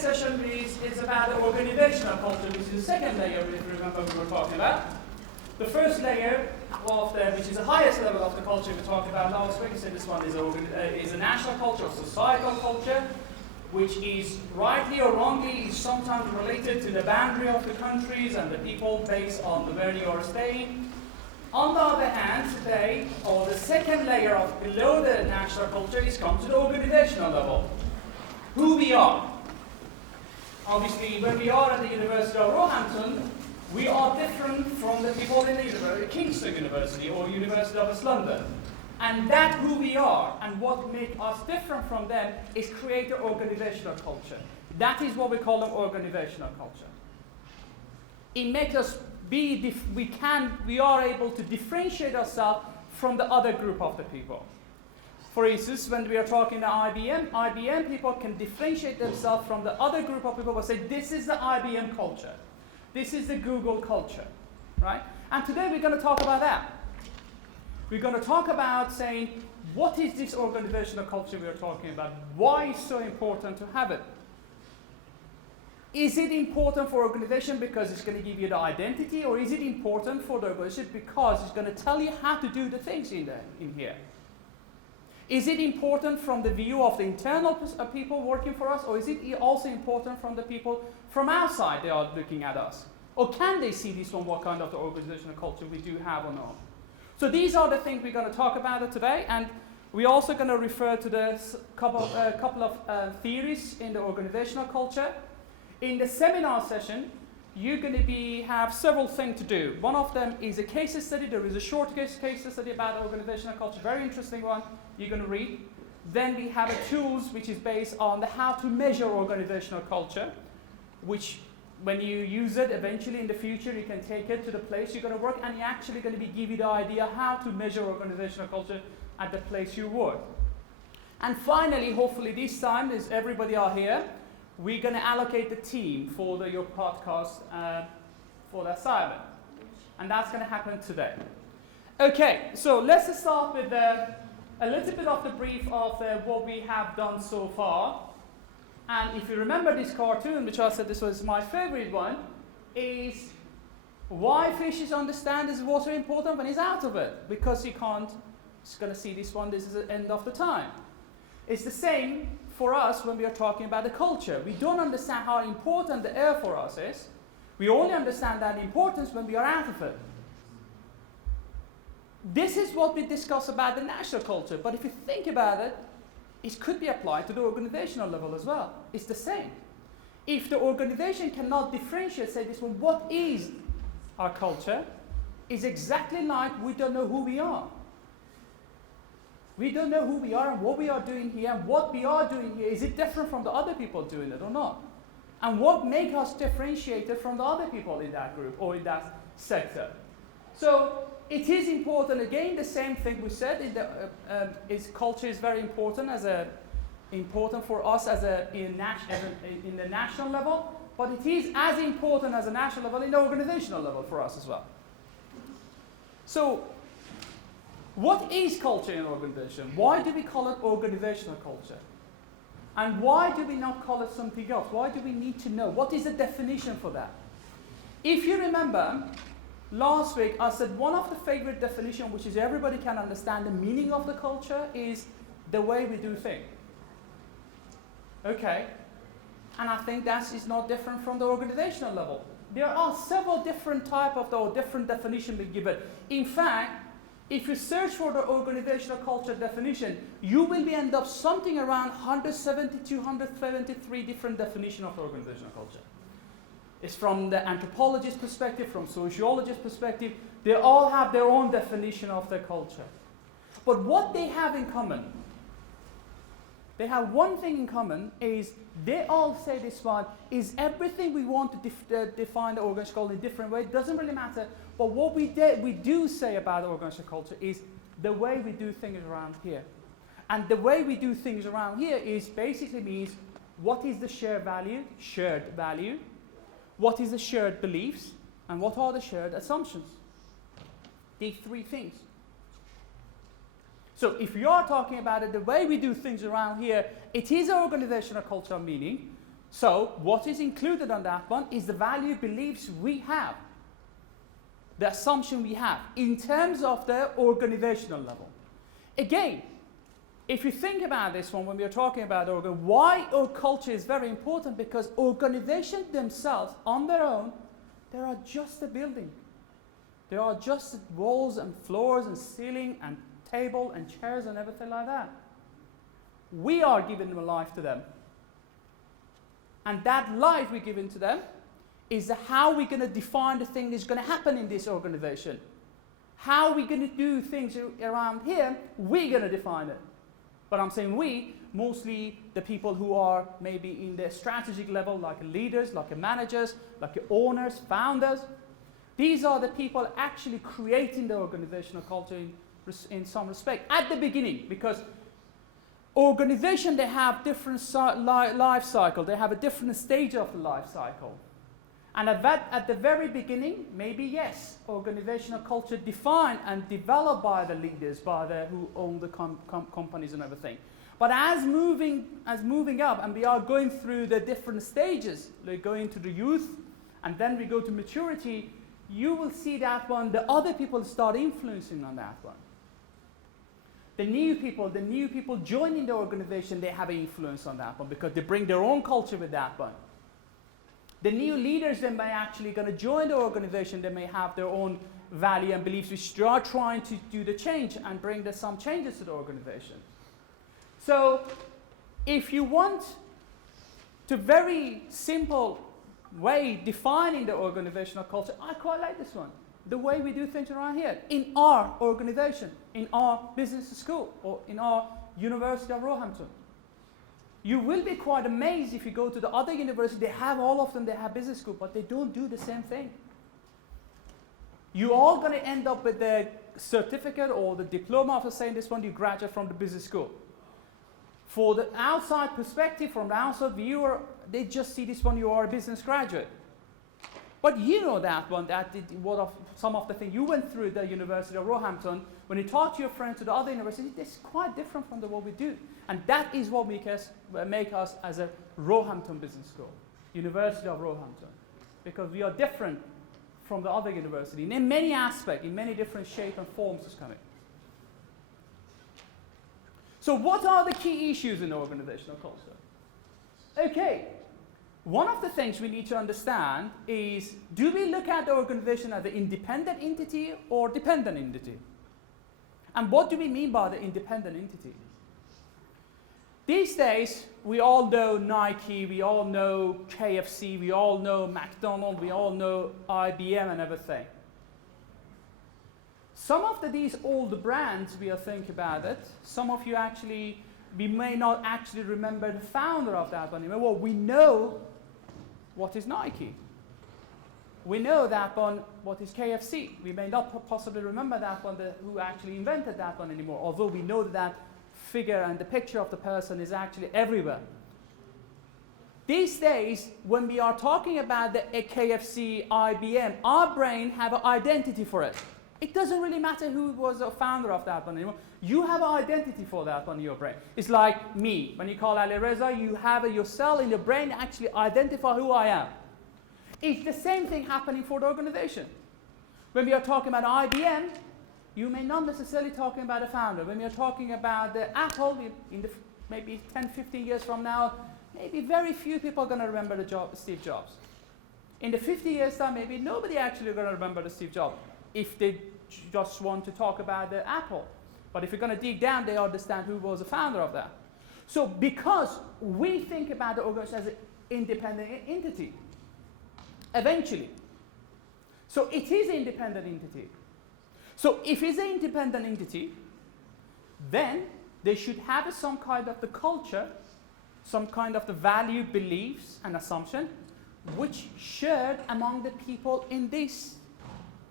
session is about the organizational culture, which is the second layer, if you remember we were talking about. The first layer, which is the highest level of the culture we talked about last week, so this one is a national culture, or societal culture, which is rightly or wrongly is sometimes related to the boundary of the countries and the people based on where you are staying. On the other hand, today, or the second layer of below the national culture is come to the organizational level. Who we are. Obviously, when we are at the University of Roehampton, we are different from the people in the Kingston University or University of West London. And that who we are and what makes us different from them is create an organizational culture. That is what we call an organizational culture. It makes us we are able to differentiate ourselves from the other group of the people. For instance, when we are talking to IBM people can differentiate themselves from the other group of people and say, this is the IBM culture. This is the Google culture, right? And today we're going to talk about that. We're going to talk about saying, what is this organizational culture we are talking about? Why is it so important to have it? Is it important for organization because it's going to give you the identity, or is it important for the organization because it's going to tell you how to do the things in here? Is it important from the view of the internal people working for us, or is it also important from the people from outside they are looking at us? Or can they see this one, what kind of the organizational culture we do have or not? So these are the things we're going to talk about today, and we're also going to refer to the couple of theories in the organizational culture. In the seminar session, you're going to have several things to do. One of them is a case study. There is a short case study about organizational culture, very interesting one you're going to read. Then we have tools which is based on how to measure organizational culture, which when you use it eventually in the future, you can take it to the place you're going to work, and you're actually going to give you the idea how to measure organizational culture at the place you work. And finally, hopefully this time, as everybody are here, we're going to allocate the team for your podcast for the assignment. And that's going to happen today. Okay, so let's start with a little bit of the brief of what we have done so far. And if you remember this cartoon, which I said this was my favorite one, is why fishes understand is water important when it's out of it. Because you can't, it's going to see this one, this is the end of the time. It's the same for us when we are talking about the culture. We don't understand how important the air for us is. We only understand that importance when we are out of it. This is what we discuss about the national culture. But if you think about it, it could be applied to the organizational level as well. It's the same. If the organization cannot differentiate, say this one, what is our culture, is exactly like we don't know who we are. We don't know who we are and what we are doing here, and what we are doing here, is it different from the other people doing it or not? And what makes us differentiated from the other people in that group or in that sector? So it is important, again, the same thing we said, culture is very important important for us in the national level, but it is as important as a national level in the organizational level for us as well. So what is culture in an organization? Why do we call it organizational culture? And why do we not call it something else? Why do we need to know? What is the definition for that? If you remember, last week I said one of the favorite definitions, which is everybody can understand the meaning of the culture, is the way we do things. Okay. And I think that is not different from the organizational level. There are several different different definitions we give it. In fact, if you search for the organizational culture definition, you will end up something around 170 to 173 different definitions of organizational culture. It's from the anthropologist perspective, from sociologist perspective. They all have their own definition of their culture. But what they have in common, they have one thing in common, is they all say this one, is everything we want to define the organizational culture in a different way. It doesn't really matter. But what we do say about organizational culture is the way we do things around here. And the way we do things around here is basically means what is the shared value, what is the shared beliefs, and what are the shared assumptions. These three things. So if you are talking about it, the way we do things around here, it is organizational culture meaning, So what is included on that one is the value beliefs we have, the assumption we have in terms of the organizational level. Again, if you think about this one, when we are talking about why our culture is very important, because organizations themselves, on their own, they are just a building. They are just walls and floors and ceiling and table and chairs and everything like that. We are giving them a life to them. And that life we're giving to them is how we're going to define the thing that's going to happen in this organization. How we're going to do things around here, we're going to define it. But I'm saying we, mostly the people who are maybe in the strategic level, like leaders, like managers, like owners, founders. These are the people actually creating the organizational culture in some respect at the beginning, because organization, they have different life cycle. They have a different stage of the life cycle. And at the very beginning, maybe yes, organizational culture defined and developed by the leaders, by the who own the companies and everything. But as moving up, and we are going through the different stages, like going to the youth, and then we go to maturity, you will see that one, the other people start influencing on that one. The new people joining the organization, they have an influence on that one because they bring their own culture with that one. The new leaders, they may actually going to join the organization, they may have their own value and beliefs, which they are trying to do the change and bring some changes to the organization. So, if you want to very simple way defining the organizational culture, I quite like this one. The way we do things around here, in our organization, in our business school, or in our University of Roehampton. You will be quite amazed if you go to the other universities, they have all of them, they have business school, but they don't do the same thing. You are going to end up with the certificate or the diploma of saying this one, you graduate from the business school. For the outside perspective, from the outside viewer, they just see this one, you are a business graduate. But you know that one, some of the things you went through at the University of Roehampton, when you talk to your friends to the other universities, it's quite different from what we do. And that is what make us as a Roehampton Business School, University of Roehampton. Because we are different from the other university in many aspects, in many different shapes and forms is coming. So what are the key issues in organizational culture? Okay. One of the things we need to understand is, do we look at the organization as an independent entity or dependent entity? And what do we mean by the independent entity? These days, we all know Nike, we all know KFC, we all know McDonald's, we all know IBM and everything. Some of these older brands, we are thinking about it, some of you actually, we may not actually remember the founder of that one. Well, we know what is Nike. We know that one, what is KFC. We may not possibly remember that one, who actually invented that one anymore, although we know that figure and the picture of the person is actually everywhere. These days, when we are talking about the KFC, IBM, our brain have an identity for it. It doesn't really matter who was a founder of that one anymore. You have an identity for that one in your brain. It's like me. When you call Alireza, you have your cell in your brain actually identify who I am. It's the same thing happening for the organization. When we are talking about IBM, you may not necessarily talking about a founder. When we are talking about the Apple, in the maybe 10, 15 years from now, maybe very few people are going to remember Steve Jobs. In the 50 years time, maybe nobody actually going to remember the Steve Jobs if they just want to talk about the Apple. But if you're going to dig down, they understand who was the founder of that. So because we think about the organization as an independent entity, eventually. So it is an independent entity. So if it's an independent entity, then they should have some kind of the culture, some kind of the value, beliefs, and assumption, which shared among the people in this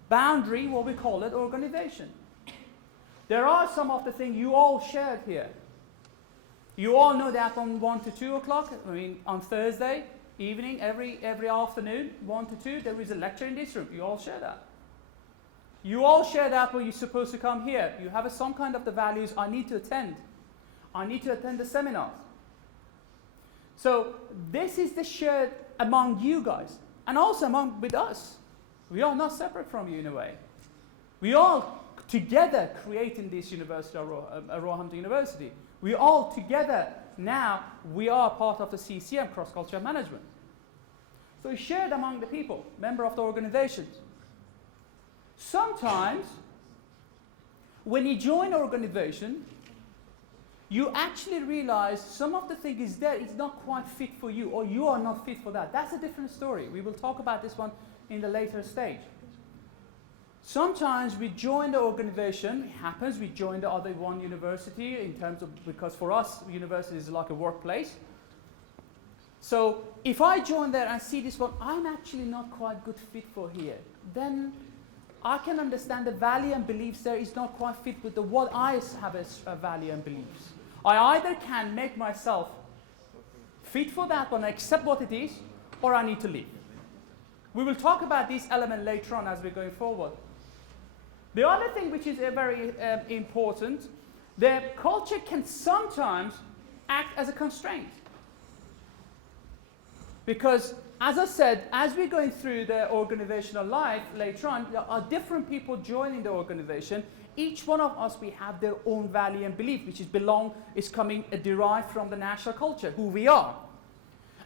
boundary, what we call it, organization. There are some of the things you all shared here. You all know that from 1 to 2 o'clock, on Thursday evening, every afternoon, 1 to 2, there is a lecture in this room. You all share that. You all share that when you're supposed to come here. You have some kind of the values I need to attend. I need to attend the seminars. So this is the shared among you guys, and also with us. We are not separate from you in a way. We all together creating this university, Roehampton University. We all together now, we are part of the CCM, cross-cultural management. So it's shared among the people, member of the organizations. Sometimes, when you join an organization, you actually realize some of the thing is there, it's not quite fit for you, or you are not fit for that. That's a different story. We will talk about this one in the later stage. Sometimes we join the organization, it happens, we join the other one university in terms of, because for us, university is like a workplace. So if I join there and see this one, I'm actually not quite good fit for here, then I can understand the value and beliefs there is not quite fit with what I have as a value and beliefs. I either can make myself fit for that one, accept what it is, or I need to leave. We will talk about this element later on as we're going forward. The other thing which is very important, the culture can sometimes act as a constraint. Because, as I said, as we're going through the organizational life later on, there are different people joining the organization. Each one of us, we have their own value and belief, which is derived from the national culture, who we are.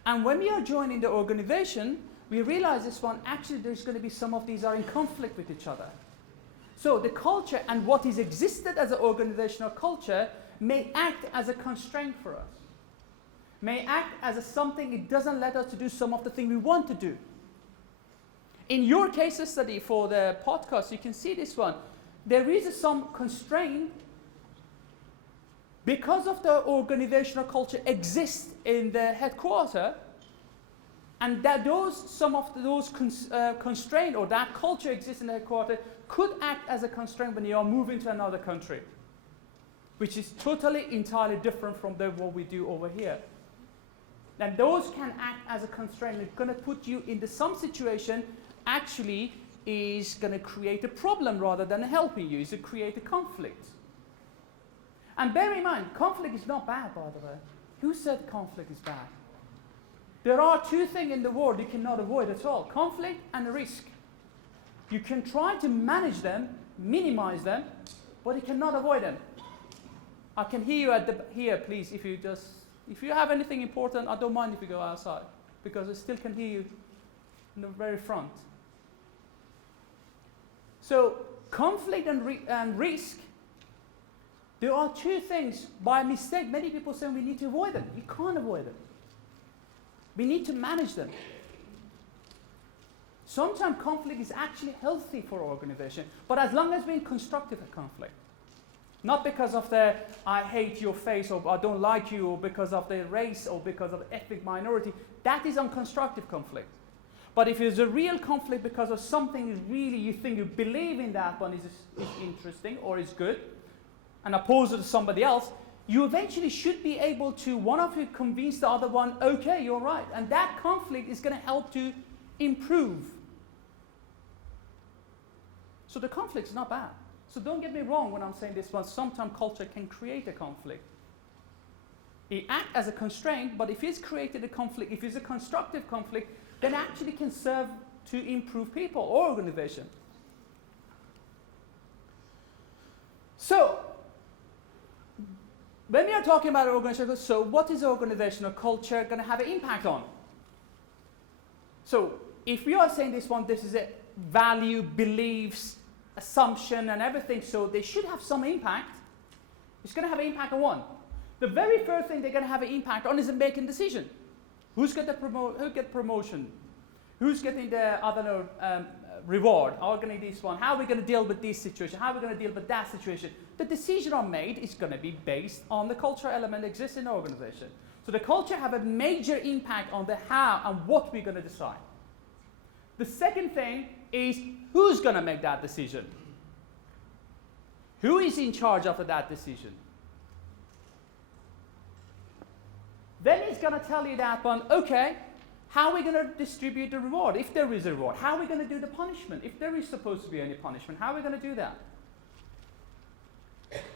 And when we are joining the organization, we realize this one, actually there's going to be some of these are in conflict with each other. So the culture and what is existed as an organizational culture may act as a constraint for us. May act as something it doesn't let us to do some of the things we want to do. In your case study for the podcast, you can see this one. There is some constraint because of the organizational culture exists in the headquarters, and that some of those constraints or that culture exists in the headquarters could act as a constraint when you are moving to another country, which is totally, entirely different from what we do over here. And those can act as a constraint. It's going to put you into some situation actually is going to create a problem rather than helping you. It's to create a conflict. And bear in mind, conflict is not bad, by the way. Who said conflict is bad? There are two things in the world you cannot avoid at all: conflict and risk. You can try to manage them, minimize them, but you cannot avoid them. I can hear you here, please, if you have anything important, I don't mind if you go outside, because I still can hear you in the very front. So, conflict and risk, there are two things. By mistake, many people say we need to avoid them. You can't avoid them. We need to manage them. Sometimes conflict is actually healthy for an organization, but as long as we're in constructive conflict. Not because of the I hate your face, or I don't like you, or because of the race, or because of the ethnic minority. That is unconstructive conflict. But if it's a real conflict because of something really you think you believe in, that one is interesting or is good, and opposed to somebody else, you eventually should be able to, one of you convince the other one, okay, you're right. And that conflict is going to help to improve. So the conflict is not bad. So don't get me wrong when I'm saying this one. Sometimes culture can create a conflict. It acts as a constraint, but if it's created a conflict, if it's a constructive conflict, then actually can serve to improve people or organization. So, when we are talking about organizational, so what is organizational culture going to have an impact on? So, if we are saying this one, this is a value, beliefs, assumption, and everything, so they should have some impact. It's going to have an impact on one. The very first thing they're going to have an impact on is making decision. Who's get promotion? Who's getting the reward? How are we going to do this one? How are we going to deal with this situation? How are we going to deal with that situation? The decision are made is going to be based on the cultural element that exists in the organization. So the culture have a major impact on the how and what we're going to decide. The second thing is who's going to make that decision? Who is in charge of that decision? Then it's going to tell you that one, okay, how are we going to distribute the reward, if there is a reward? How are we going to do the punishment, if there is supposed to be any punishment? How are we going to do that?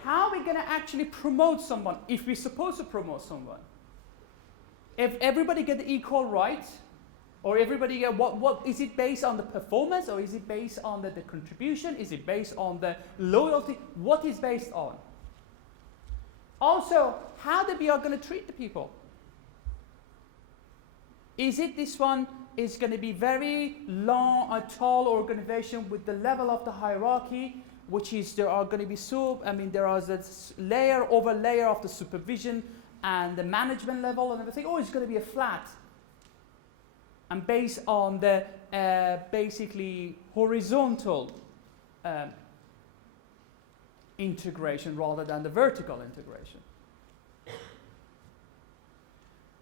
How are we going to actually promote someone, if we're supposed to promote someone? if everybody get the equal rights, or everybody get what is it based on the performance, or is it based on the contribution? Is it based on the loyalty? What is based on? Also, how we are going to treat the people. Is it this one is going to be very long, a tall organization with the level of the hierarchy, which is there are going to be there are this layer over layer of the supervision and the management level and everything. Oh, it's going to be a flat and based on the basically horizontal integration rather than the vertical integration.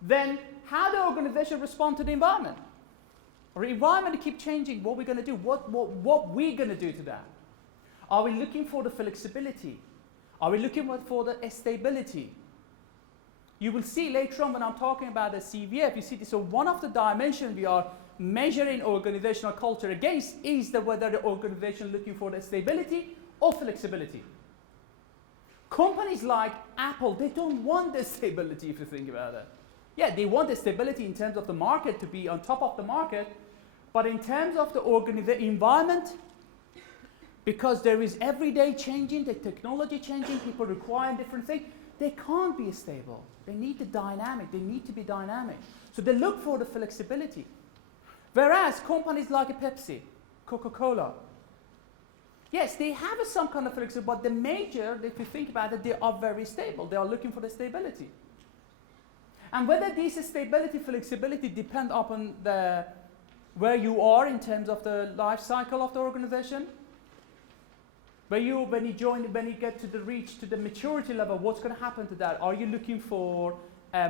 Then how the organization respond to the environment? Or the environment keep changing, what we're going to do, what we're going to do to that. Are we looking for the flexibility? Are we looking for the stability? You will see later on when I'm talking about the CVF, you see this, so one of the dimensions we are measuring organizational culture against is whether the organization is looking for the stability or flexibility. Companies like Apple, they don't want the stability if you think about it. Yeah, they want the stability in terms of the market to be on top of the market, but in terms of the environment, because there is every day changing, the technology changing, people require different things, they can't be stable. They need the dynamic, they need to be dynamic. So they look for the flexibility. Whereas companies like Pepsi, Coca-Cola, yes, they have some kind of flexibility, but the major, if you think about it, they are very stable. They are looking for the stability. And whether this stability, flexibility depend upon where you are in terms of the life cycle of the organization. When you get to reach the maturity level, what's going to happen to that? Are you looking for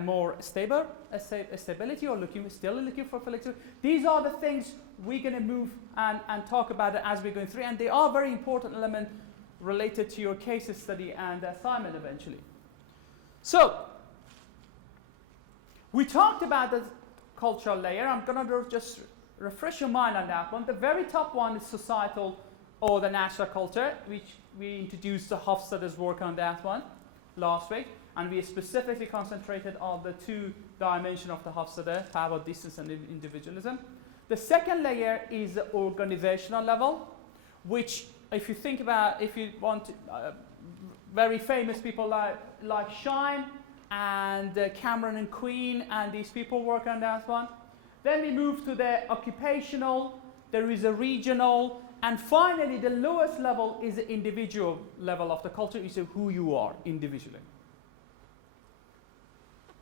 more stability or still looking for flexibility? These are the things we're going to move and talk about it as we're going through, and they are very important elements related to your case study and assignment eventually. So, we talked about the cultural layer. I'm going to just refresh your mind on that one. The very top one is societal or the national culture, which we introduced the Hofstede's work on that one last week, and we specifically concentrated on the two dimensions of the Hofstede, power, distance, and individualism. The second layer is the organizational level, which if you think about, if you want very famous people like Shine and Cameron and Queen and these people work on that one. Then we move to the occupational, there is a regional, and finally the lowest level is the individual level of the culture, is who you are individually.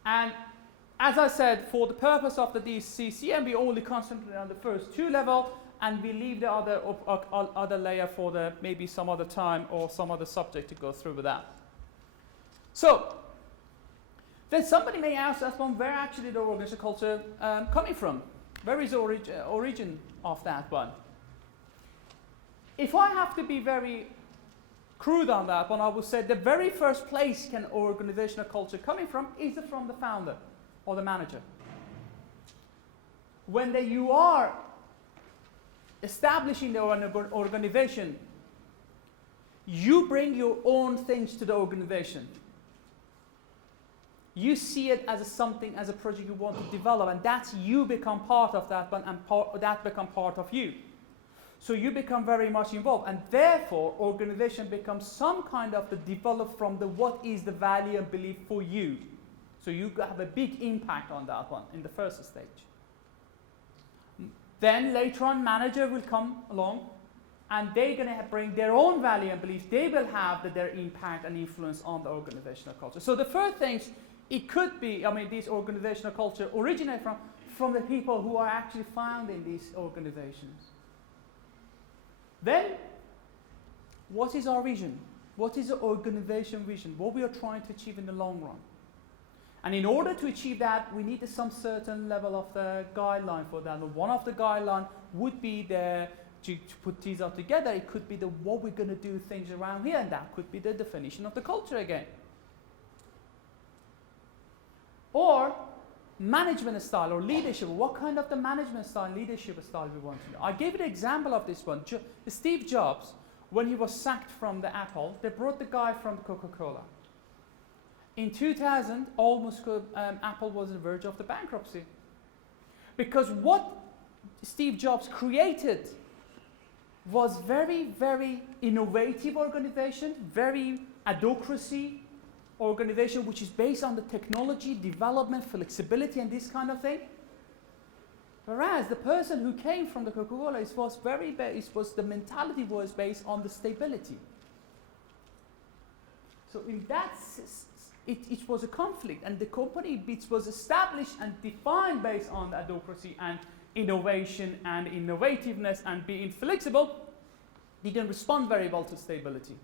And as I said, for the purpose of the DCCM, we only concentrate on the first two levels, and we leave the other layer for maybe some other time or some other subject to go through with that. So, then somebody may ask us, well, where actually the organizational culture coming from? Where is the origin of that one? If I have to be very crude on that one, I would say the very first place can organizational culture coming from is from the founder or the manager. When you are establishing the organization, you bring your own things to the organization. You see it as something, as a project you want to develop, and that's you become part of that one, and that become part of you. So you become very much involved, and therefore organization becomes some kind of the develop from the what is the value and belief for you. So you have a big impact on that one in the first stage. Then later on, manager will come along, and they're going to bring their own value and beliefs. They will have their impact and influence on the organizational culture. So the first things, it could be, this organizational culture originate from the people who are actually founding these organizations. Then, what is our vision? What is the organization vision? What we are trying to achieve in the long run? And in order to achieve that, we need some certain level of the guideline for that. One of the guidelines would be to put these all together. It could be what we're going to do things around here, and that could be the definition of the culture again. Or management style or leadership. What kind of the management style, leadership style we want to know? I gave you an example of this one. Steve Jobs, when he was sacked from the Apple, they brought the guy from Coca-Cola. In 2000, Apple was on the verge of the bankruptcy. Because what Steve Jobs created was very, very innovative organization, very adhocracy organization, which is based on the technology, development, flexibility, and this kind of thing. Whereas the person who came from the Coca-Cola, the mentality was based on the stability. So in that, it was a conflict, and the company which was established and defined based on adhocracy and innovation and innovativeness and being flexible, didn't respond very well to stability.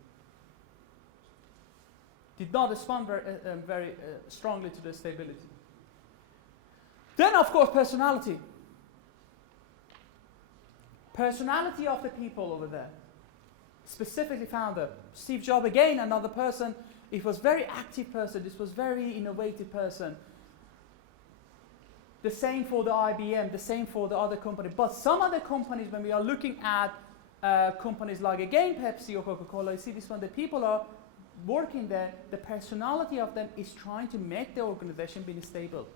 Did not respond very strongly to the stability. Then, of course, personality. Personality of the people over there. Specifically founder. Steve Jobs, again, another person. It was very active person. This was very innovative person. The same for the IBM, the same for the other company. But some other companies, when we are looking at companies like, again, Pepsi or Coca-Cola, you see this one, the people are working there, the personality of them is trying to make the organization be stable.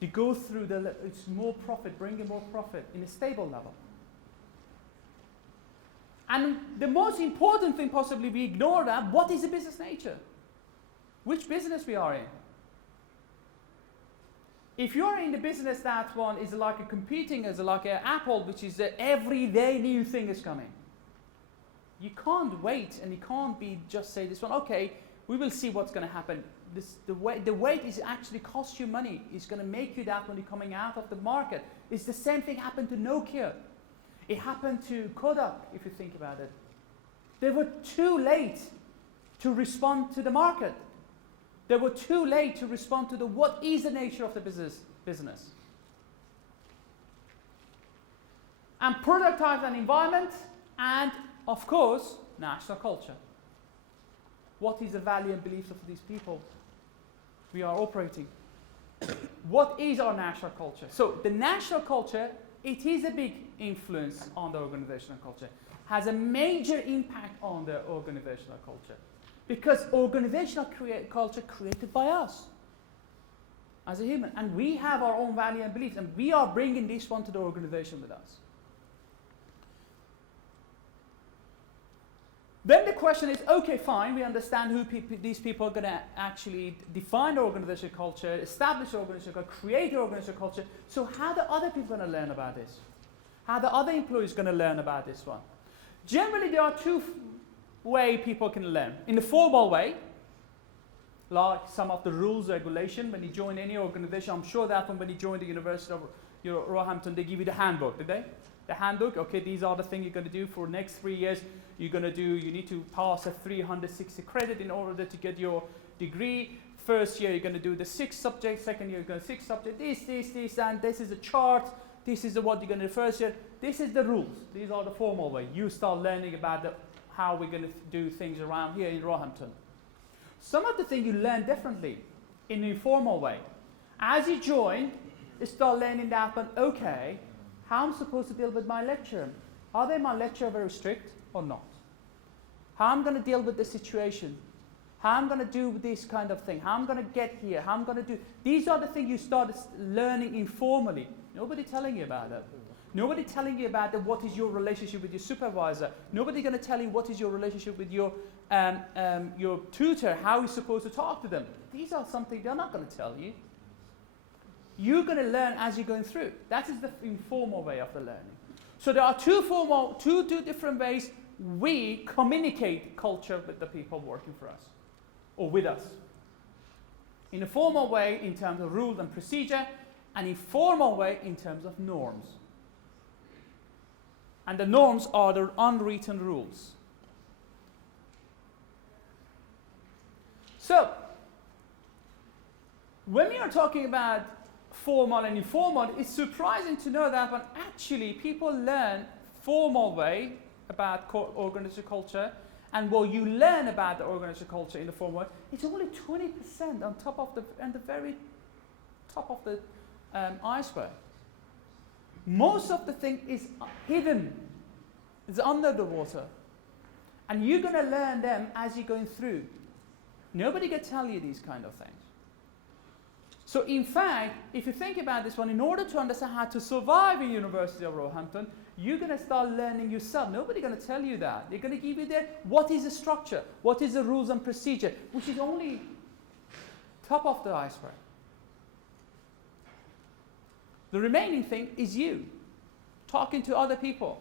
To go through it's more profit, bringing more profit in a stable level. And the most important thing, possibly we ignore that, what is the business nature? Which business we are in? If you're in the business, that one is like competing as like an Apple, which is everyday new thing is coming. You can't wait, and you can't be just say this one, okay, we will see what's going to happen. The wait is actually cost you money. It's going to make you that when you're coming out of the market. It's the same thing happened to Nokia. It happened to Kodak, if you think about it. They were too late to respond to the market. They were too late to respond to what is the nature of the business. And product type and environment, and of course, national culture. What is the value and beliefs of these people we are operating? What is our national culture? So the national culture, it is a big influence on the organizational culture, has a major impact on the organizational culture. Because organizational culture created by us as a human. And we have our own value and beliefs, and we are bringing this one to the organization with us. Then the question is, okay, fine, we understand who these people are going to actually define the organizational culture, establish organizational culture, create organizational culture. So how are the other people going to learn about this? How are the other employees going to learn about this one? Generally, there are two ways people can learn. In the formal way, like some of the rules, regulation, when you join any organization, I'm sure that when you join the University of Roehampton, they give you the handbook, did they? The handbook, okay, these are the things you're going to do for the next 3 years. You need to pass a 360 credit in order to get your degree. First year, you're going to do the 6 subjects. Second year, you're going to 6 subjects. This, and this is a chart. This is what you're going to do first year. This is the rules. These are the formal way. You start learning about how we're going to do things around here in Roehampton. Some of the things you learn differently in an informal way. As you join, you start learning that, but okay, how I'm supposed to deal with my lecturer? Are they my lecturer very strict or not? How I'm going to deal with the situation? How I'm going to do this kind of thing? How I'm going to get here? How I'm going to do... These are the things you start learning informally. Nobody telling you about it. Nobody telling you about what is your relationship with your supervisor. Nobody going to tell you what is your relationship with your tutor, how you're supposed to talk to them. These are something they're not going to tell you. You're going to learn as you're going through. That is the informal way of the learning. So there are two different ways we communicate culture with the people working for us, or with us. In a formal way, in terms of rules and procedure, and informal way, in terms of norms. And the norms are the unwritten rules. So, when we are talking about formal and informal, it's surprising to know that when actually people learn formal way about organizational culture, and what you learn about the organizational culture in the formal way, it's only 20% on top of the very top of the iceberg. Most of the thing is hidden. It's under the water. And you're going to learn them as you're going through. Nobody can tell you these kind of things. So in fact, if you think about this one, in order to understand how to survive in University of Roehampton, you're going to start learning yourself. Nobody's going to tell you that. They're going to give you what is the structure, what is the rules and procedure, which is only top of the iceberg. The remaining thing is you, talking to other people,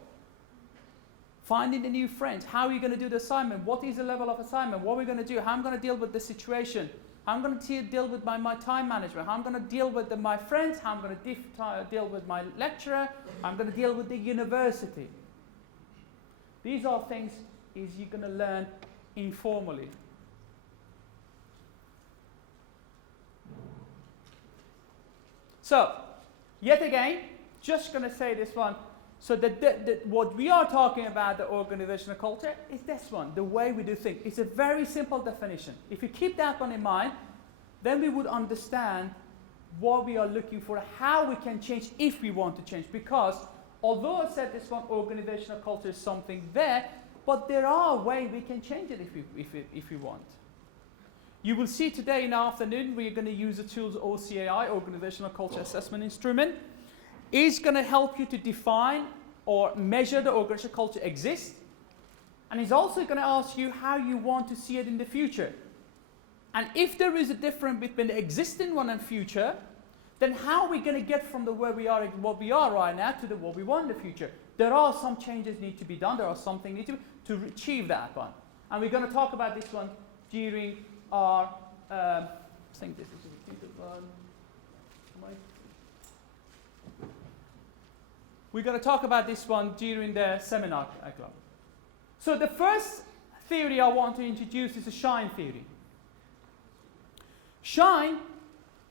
finding the new friends, how are you going to do the assignment, what is the level of assignment, what are we going to do, how I'm going to deal with the situation, how I'm going to deal with my time management, how I'm going to deal with my friends, how I'm going to deal with my lecturer, I'm going to deal with the university. These are things you're going to learn informally. So, yet again, just going to say this one. So what we are talking about, the organizational culture, is this one, the way we do things. It's a very simple definition. If you keep that one in mind, then we would understand what we are looking for, how we can change if we want to change. Because although I said this one, organizational culture is something there, but there are ways we can change it if we want. You will see today in the afternoon, we're going to use the tools OCAI, Organizational Culture Assessment Instrument. Is going to help you to define or measure the organizational culture exists. And it's also going to ask you how you want to see it in the future. And if there is a difference between the existing one and future, then how are we going to get from where we are, what we are right now, to what we want in the future? There are some changes need to be done. There are something need to achieve that one. And we're going to talk about this one during our, I think this is a repeated one. We're going to talk about this one during the seminar club. So the first theory I want to introduce is the SHINE theory. SHINE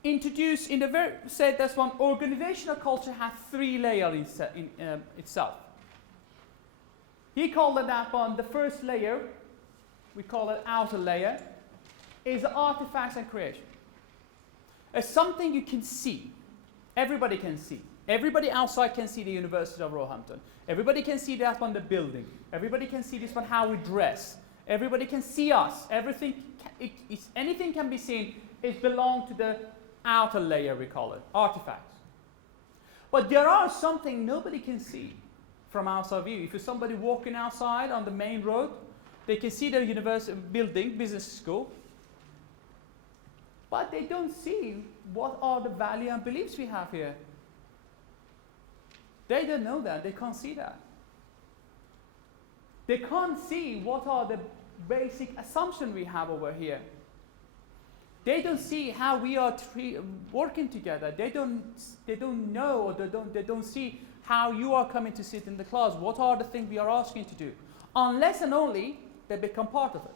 introduced in the said this one, organizational culture has 3 layers in itself. He called it that one, the first layer, we call it outer layer, is artifacts and creation. It's something you can see. Everybody can see. Everybody outside can see the University of Roehampton. Everybody can see that one, the building. Everybody can see this one, how we dress. Everybody can see us. Anything can be seen. It belongs to the outer layer, we call it, artifacts. But there are something nobody can see from outside view. If you're somebody walking outside on the main road, they can see the university building, business school, but they don't see what are the values and beliefs we have here. They don't know that. They can't see that. They can't see what are the basic assumptions we have over here. They don't see how we are working together. They don't know, or they don't see how you are coming to sit in the class. What are the things we are asking to do? Unless and only they become part of it.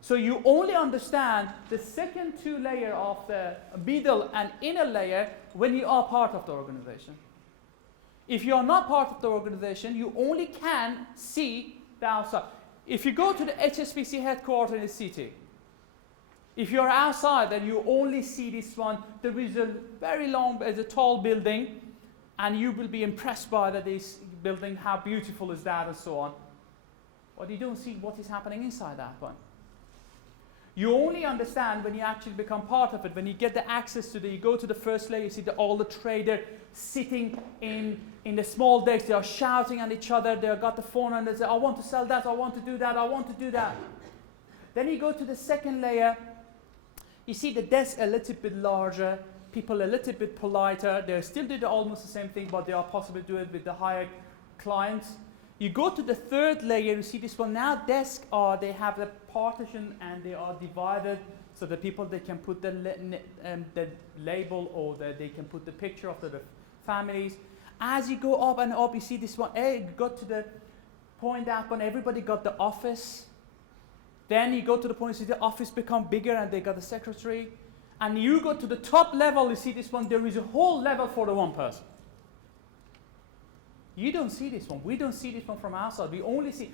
So you only understand the second 2 layers of the middle and inner layer when you are part of the organization. If you are not part of the organization, you only can see the outside. If you go to the HSBC headquarters in the city, if you're outside, then you only see this one. There is a very long, there's a tall building, and you will be impressed by this building, how beautiful is that, and so on. But you don't see what is happening inside that one. You only understand when you actually become part of it, when you get the access to you go to the first layer, you see all the traders sitting in the small decks, they are shouting at each other, they've got the phone and they say, I want to sell that, I want to do that, I want to do that. Then you go to the second layer, you see the desk a little bit larger, people a little bit politer, they still do almost the same thing, but they are possibly do it with the higher clients. You go to the third layer, you see this one now, desks they have the partition and they are divided so the people, they can put the label or they can put the picture of the families. As you go up and up, you see this one, you got to the point that when everybody got the office. Then you go to the point, you see the office become bigger and they got the secretary. And you go to the top level, you see this one, there is a whole level for the one person. You don't see this one. We don't see this one from outside. We only see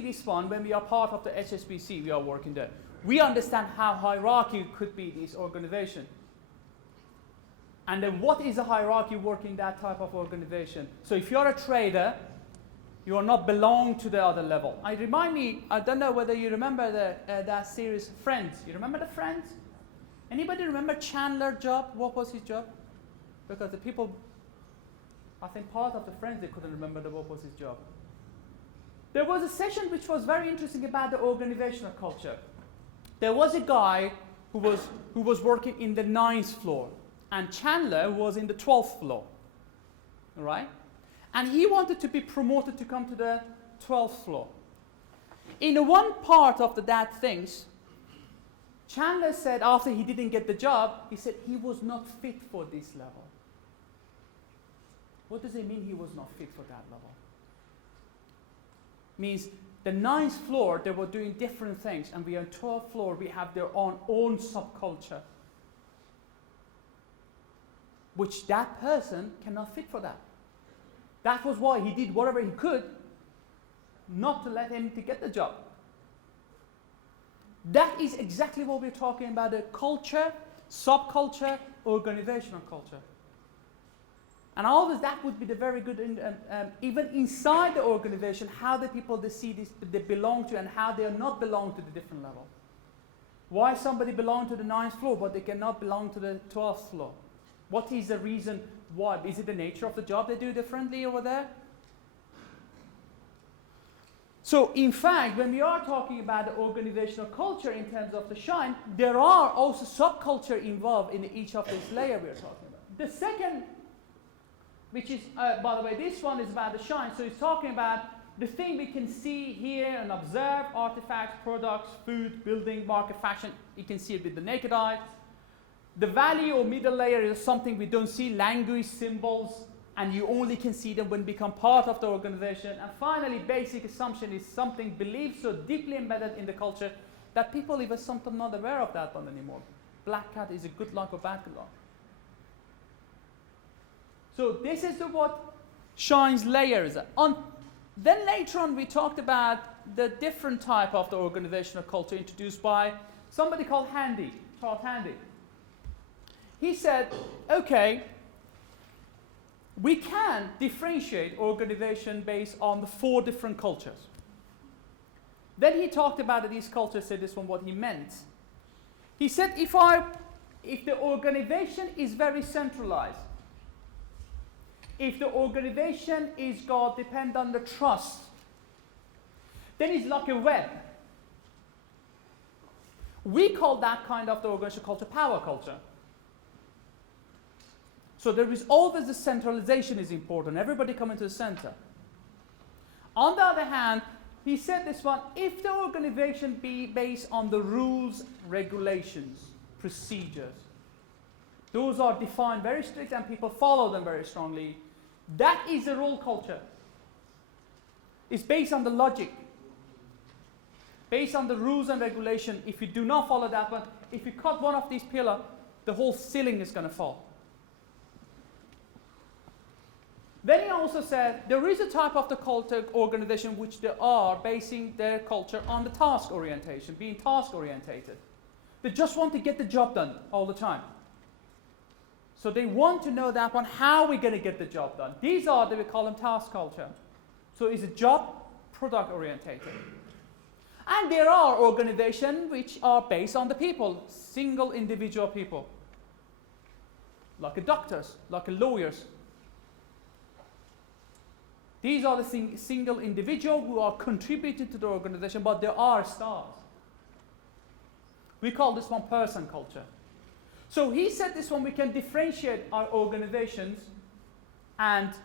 this one when we are part of the HSBC, we are working there. We understand how hierarchy could be this organization. And then what is a hierarchy working in that type of organization? So if you're a trader, You are not belong to the other level. I don't know whether you remember that series Friends. You remember the Friends? Anybody remember Chandler's job? What was his job? Because the people, I think part of the Friends, they couldn't remember what was his job. There was a session which was very interesting about the organizational culture. There was a guy who was working in the 9th floor, and Chandler was in the 12th floor. All right? And he wanted to be promoted to come to the 12th floor. In one part of that things, Chandler said after he didn't get the job, he said he was not fit for this level. What does it mean he was not fit for that level? Means the 9th floor, they were doing different things, and we on 12th floor, we have their own subculture, which that person cannot fit for that. That was why he did whatever he could not to let him to get the job. That is exactly what we're talking about, the culture, subculture, organizational culture. And always that would be the very good, even inside the organization, how the people they see this, they belong to, and how they are not belong to the different level. Why somebody belong to the 9th floor, but they cannot belong to the 12th floor? What is the reason why? Is it the nature of the job they do differently over there? So, in fact, when we are talking about the organizational culture in terms of the shine, there are also subculture involved in each of these layers we are talking about. The second, which is, by the way, this one is about the shine. So it's talking about the thing we can see, hear, and observe, artifacts, products, food, building, market, fashion. You can see it with the naked eye. The value or middle layer is something we don't see, language, symbols, and you only can see them when become part of the organization. And finally, basic assumption is something believed so deeply embedded in the culture that people even sometimes not aware of that one anymore. Black cat is a good luck or bad luck. So this is what Shine's layer is. Then later on we talked about the different type of the organizational culture introduced by somebody called Charles Handy. He said, okay, we can differentiate organization based on the 4 different cultures. Then he talked about these cultures, said this one what he meant. He said if the organization is very centralized, if the organization is depend on the trust, then it's like a web. We call that kind of the organizational culture power culture. So there is always the centralization is important. Everybody coming to the center. On the other hand, he said this one, if the organization be based on the rules, regulations, procedures, those are defined very strict and people follow them very strongly, that is a role culture. It's based on the logic. Based on the rules and regulation, if you do not follow that one, if you cut one of these pillars, the whole ceiling is going to fall. Then he also said there is a type of the culture organization which they are basing their culture on the task orientation, being task orientated. They just want to get the job done all the time. So they want to know that one, how we're going to get the job done. These are, we call them task culture. So it's a job product orientated. And there are organizations which are based on the people, single individual people. Like doctors, like lawyers. These are the single individuals who are contributing to the organization, but there are stars. We call this one person culture. So he said this one, we can differentiate our organizations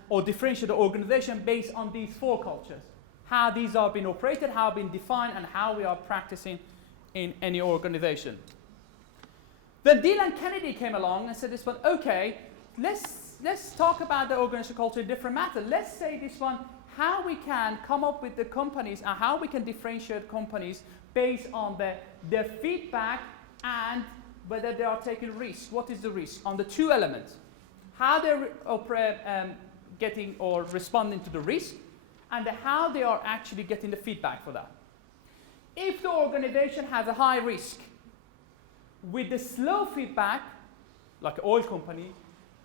or differentiate the organization based on these 4 cultures. How these are being operated, how been defined, and how we are practicing in any organization. Then Dylan Kennedy came along and said this one, okay, let's talk about the organizational culture in different matter. Let's say this one, how we can come up with the companies and how we can differentiate companies based on their feedback and whether they are taking risk. What is the risk? On the 2 elements. How they're getting or responding to the risk and how they are actually getting the feedback for that. If the organization has a high risk with the slow feedback, like an oil company,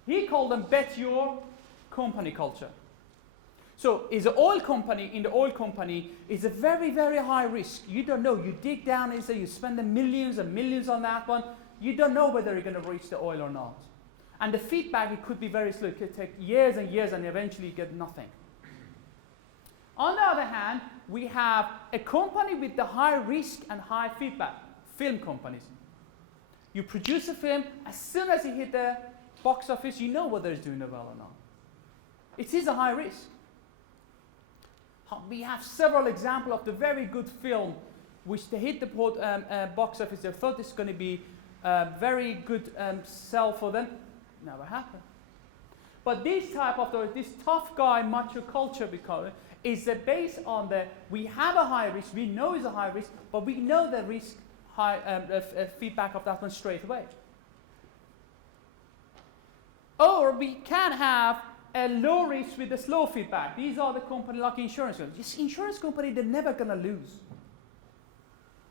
he called them bet your company culture. So is an oil company, in the oil company, is a very, very high risk. You don't know. You dig down and say you spend the millions and millions on that one. You don't know whether you're going to reach the oil or not. And the feedback, it could be very slow. It could take years and years and eventually you get nothing. On the other hand, we have a company with the high risk and high feedback, film companies. You produce a film, as soon as you hit the box office, you know whether it's doing well or not. It is a high risk. We have several examples of the very good film which they hit the box office. They thought it's going to be very good sell for them. Never happened. But this type of this tough guy macho culture is based on we have a high risk. We know it's a high risk, but we know the risk feedback of that one straight away. Or we can have a low risk with a slow feedback. These are the companies like insurance companies. This insurance company, they're never going to lose.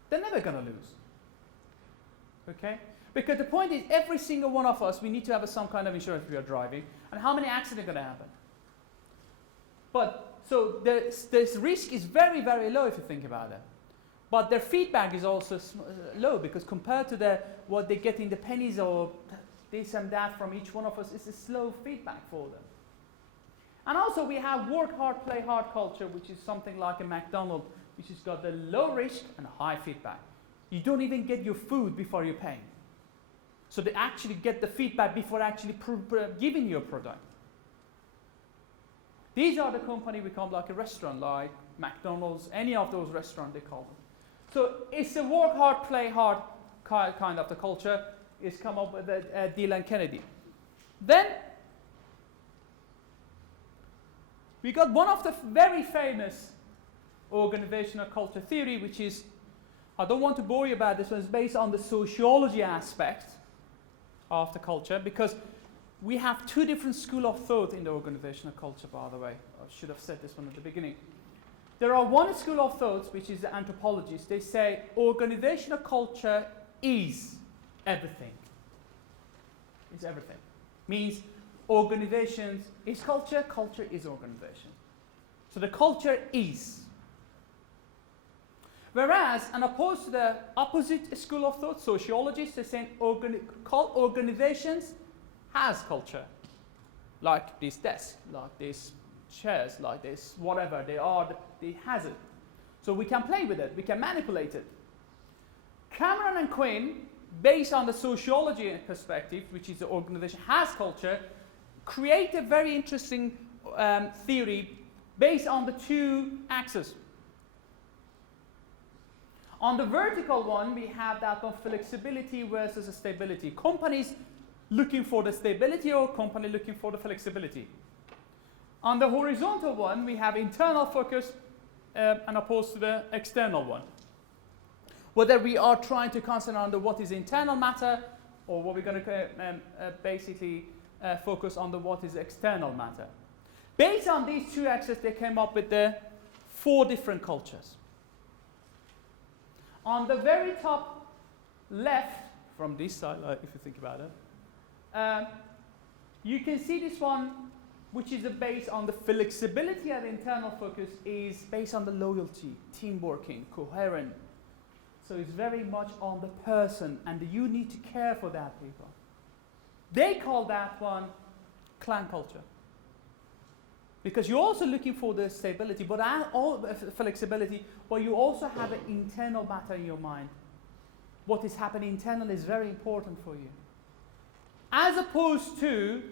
They're never going to lose. Okay? Because the point is, every single one of us, we need to have some kind of insurance if we are driving. And how many accidents are going to happen? But, so this risk is very, very low if you think about it. But their feedback is also low because compared to what they get in the pennies or this and that from each one of us, it's a slow feedback for them. And also we have work hard, play hard culture, which is something like a McDonald's, which has got the low risk and high feedback. You don't even get your food before you're paying. So they actually get the feedback before actually giving you a product. These are the companies we call like a restaurant, like McDonald's, any of those restaurants they call them. So it's a work hard, play hard kind of the culture. It's come up with Dylan Kennedy. Then we got one of the very famous organizational culture theory, which is, I don't want to bore you about this one, it's based on the sociology aspect of the culture, because we have two different schools of thought in the organizational culture, by the way. I should have said this one at the beginning. There are one school of thought, which is the anthropologists. They say organizational culture is everything. It's everything. Means organizations is culture, culture is organization. So the culture is. Whereas, and opposed to the opposite school of thought, sociologists, they're saying organizations has culture. Like this desk, like these chairs, like this, whatever they are, it has it. So we can play with it, we can manipulate it. Cameron and Quinn, based on the sociology perspective, which is the organization has culture, create a very interesting theory based on the two axes. On the vertical one, we have that of flexibility versus stability. Companies looking for the stability or company looking for the flexibility. On the horizontal one, we have internal focus and opposed to the external one. Whether we are trying to concentrate on what is internal matter or what we're going to basically focus on what is external matter. Based on these two axes, they came up with the 4 different cultures. On the very top left, from this side, if you think about it, you can see this one, which is based on the flexibility and internal focus, is based on the loyalty, team working, coherent. So it's very much on the person, and you need to care for that people. They call that one clan culture. Because you're also looking for the stability, but all flexibility, but you also have an internal matter in your mind. What is happening internally is very important for you. As opposed to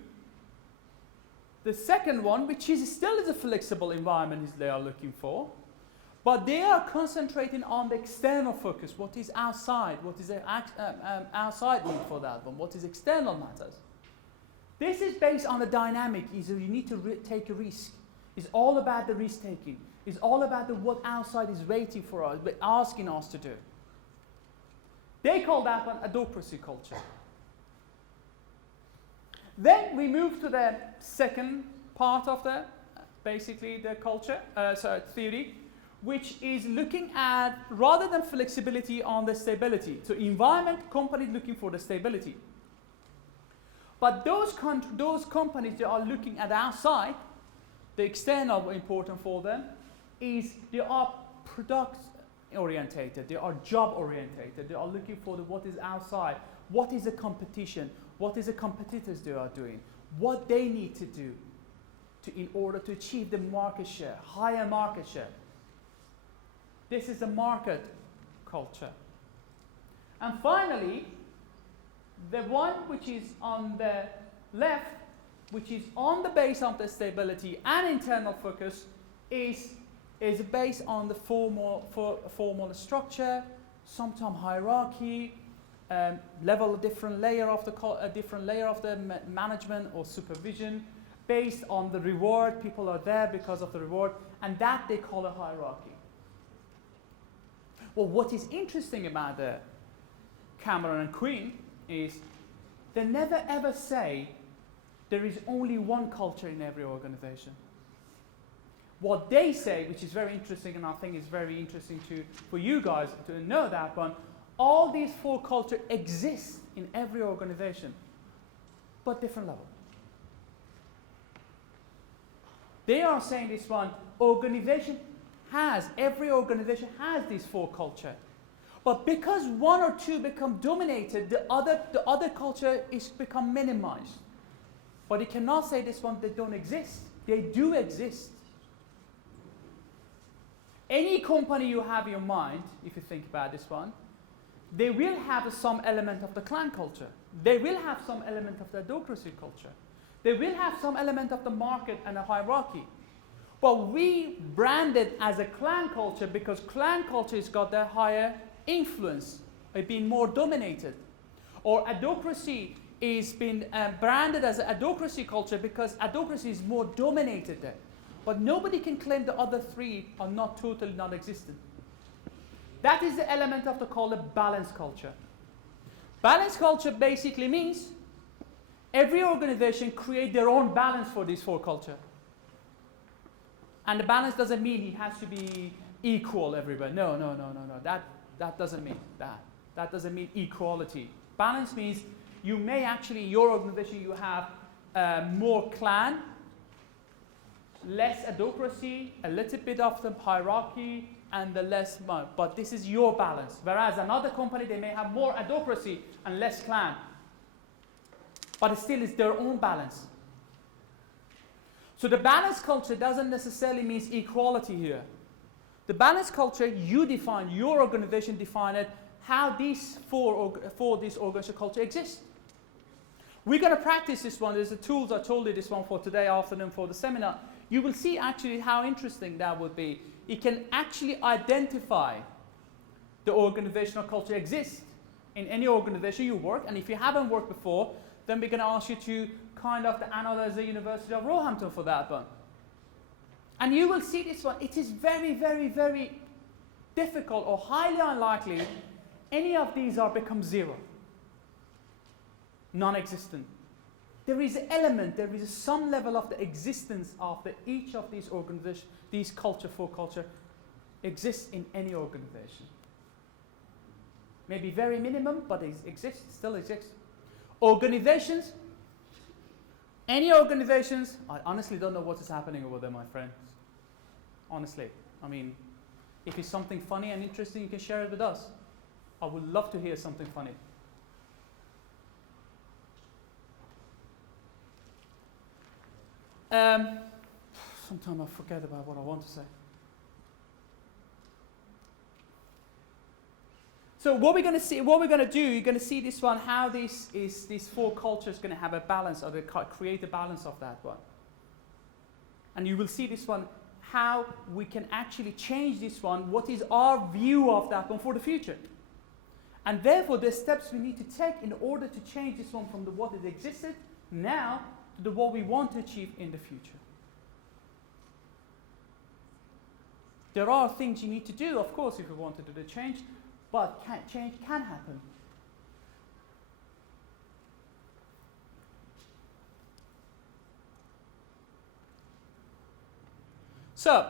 the second one, which is still is a flexible environment they are looking for, but they are concentrating on the external focus, what is outside, what is the outside need for that one, what is external matters. This is based on a dynamic, is you need to take a risk. It's all about the risk taking. It's all about what outside is waiting for us, but asking us to do. They call that one adhocracy culture. Then we move to the second part of basically the culture, theory, which is looking at, rather than flexibility, on the stability. So environment, companies looking for the stability. But those companies that are looking at outside, the external important for them is they are product orientated, they are job orientated, they are looking for what is outside, what is the competition, what is the competitors they are doing, what they need to do in order to achieve the market share, higher market share. This is the market culture. And finally, the one which is on the left, which is on the base of the stability and internal focus, is based on the formal structure, sometimes hierarchy, different layer of the management or supervision, based on the reward. People are there because of the reward, and that they call a hierarchy. Well, what is interesting about the Cameron and Queen is they never ever say there is only one culture in every organization. What they say, which is very interesting, and I think is very interesting for you guys to know that one, all these four cultures exist in every organization, but different level. They are saying this one, every organization has these four cultures. But because one or two become dominated, the other culture is become minimized. But you cannot say this one, they don't exist. They do exist. Any company you have in your mind, if you think about this one, they will have some element of the clan culture. They will have some element of the adhocracy culture. They will have some element of the market and a hierarchy. But we brand it as a clan culture because clan culture has got the higher influence, it's been more dominated. Or adhocracy is been branded as an adhocracy culture because adhocracy is more dominated there. But nobody can claim the other three are not totally non-existent. That is the element of the called a balanced culture. Balanced culture basically means every organization create their own balance for these four cultures. And the balance doesn't mean it has to be equal everywhere. No. That doesn't mean that. That doesn't mean equality. Balance means you may actually, in your organization, you have more clan, less adhocracy, a little bit of the hierarchy, and the less, but this is your balance. Whereas another company, they may have more adhocracy and less clan. But it still is their own balance. So the balanced culture doesn't necessarily mean equality here. The balanced culture, you define, your organization define it, how these for this organizational culture exists. We're going to practice this one. There's the tools, I told you this one for today afternoon for the seminar. You will see actually how interesting that would be. It can actually identify the organizational culture exists in any organization you work. And if you haven't worked before, then we're going to ask you to kind of analyze the University of Roehampton for that one. And you will see this one. It is very, very, very difficult or highly unlikely any of these are become zero. Non-existent. There is an element, there is some level of the existence of each of these organizations, these four culture, exists in any organization. Maybe very minimum, but it exists, still exists. Organizations, any organizations, I honestly don't know what is happening over there, my friends. Honestly. I mean, if it's something funny and interesting, you can share it with us. I would love to hear something funny. Sometimes I forget about what I want to say. So what we're going to do, you're going to see this one, how these four cultures going to have a balance, or they create a balance of that one. And you will see this one, how we can actually change this one, what is our view of that one for the future. And therefore, the steps we need to take in order to change this one from what it existed now to what we want to achieve in the future. There are things you need to do, of course, if you want to do the change, but change can happen. So,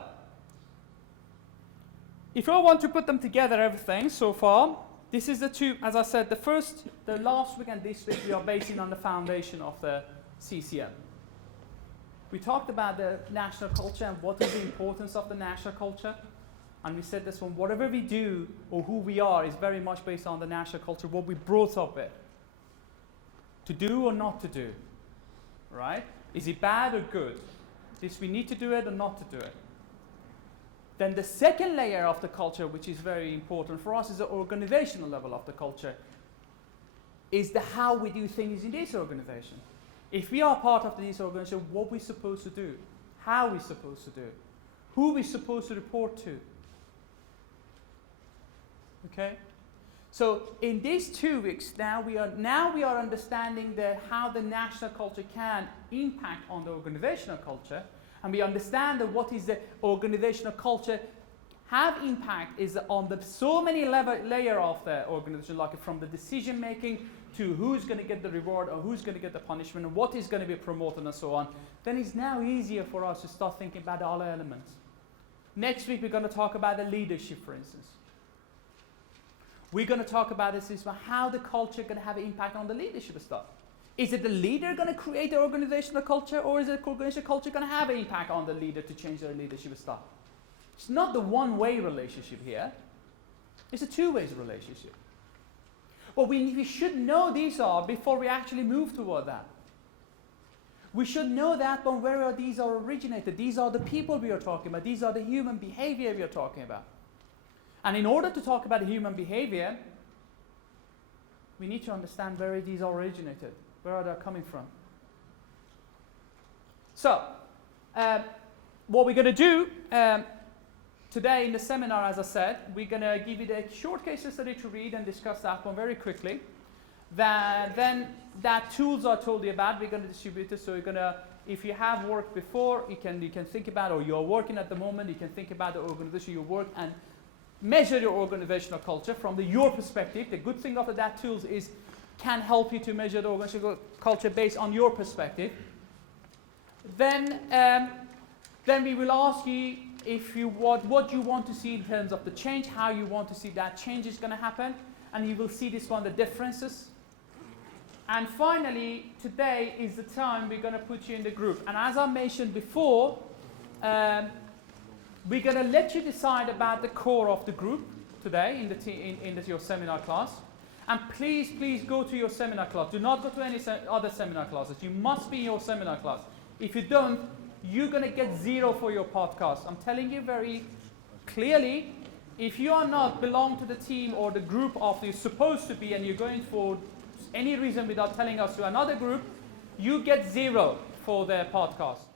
if I want to put them together, everything so far, this is the two, as I said, the last week and this week we are basing on the foundation of the CCM. We talked about the national culture and what is the importance of the national culture. And we said this one, whatever we do or who we are is very much based on the national culture, what we brought up with. To do or not to do, right? Is it bad or good? Is we need to do it or not to do it? Then the second layer of the culture, which is very important for us, is the organizational level of the culture. Is the how we do things in this organization. If we are part of this organization, what we're supposed to do, how we're supposed to do it, who we're supposed to report to. Okay? So in these 2 weeks, now we are understanding how the national culture can impact on the organizational culture, and we understand that what is the organizational culture have impact is on the so many layer of the organization, like from the decision making to who's going to get the reward or who's going to get the punishment and what is going to be promoted and so on. Then it's now easier for us to start thinking about the other elements. Next week we're going to talk about the leadership, for instance. We're going to talk about this how the culture is going to have an impact on the leadership stuff. Is it the leader going to create the organizational culture, or is the organizational culture going to have an impact on the leader to change their leadership stuff? It's not the one-way relationship here. It's a two-way relationship. But we should know these are before we actually move toward that. We should know that from where these are originated. These are the people we are talking about. These are the human behavior we are talking about. And in order to talk about human behavior, we need to understand where these are originated. Where are they coming from? So, what we're going to do today in the seminar, as I said, we're going to give you the short case study to read and discuss that one very quickly. Then that tools I told you about, we're going to distribute it. So you're going to, if you have worked before, you can think about, or you're working at the moment, you can think about the organization you work and measure your organizational culture from your perspective. The good thing of that tools is can help you to measure the organizational culture based on your perspective. Then we will ask you if you what you want to see in terms of the change, how you want to see that change is going to happen, and you will see this one, the differences. And finally, today is the time we're going to put you in the group. And as I mentioned before, we're going to let you decide about the core of the group today in your seminar class. And please go to your seminar class. Do not go to any other seminar classes. You must be in your seminar class. If you don't, you're going to get 0 for your podcast. I'm telling you very clearly, if you are not belong to the team or the group of you're supposed to be, and you're going for any reason without telling us to another group, you get 0 for the podcast.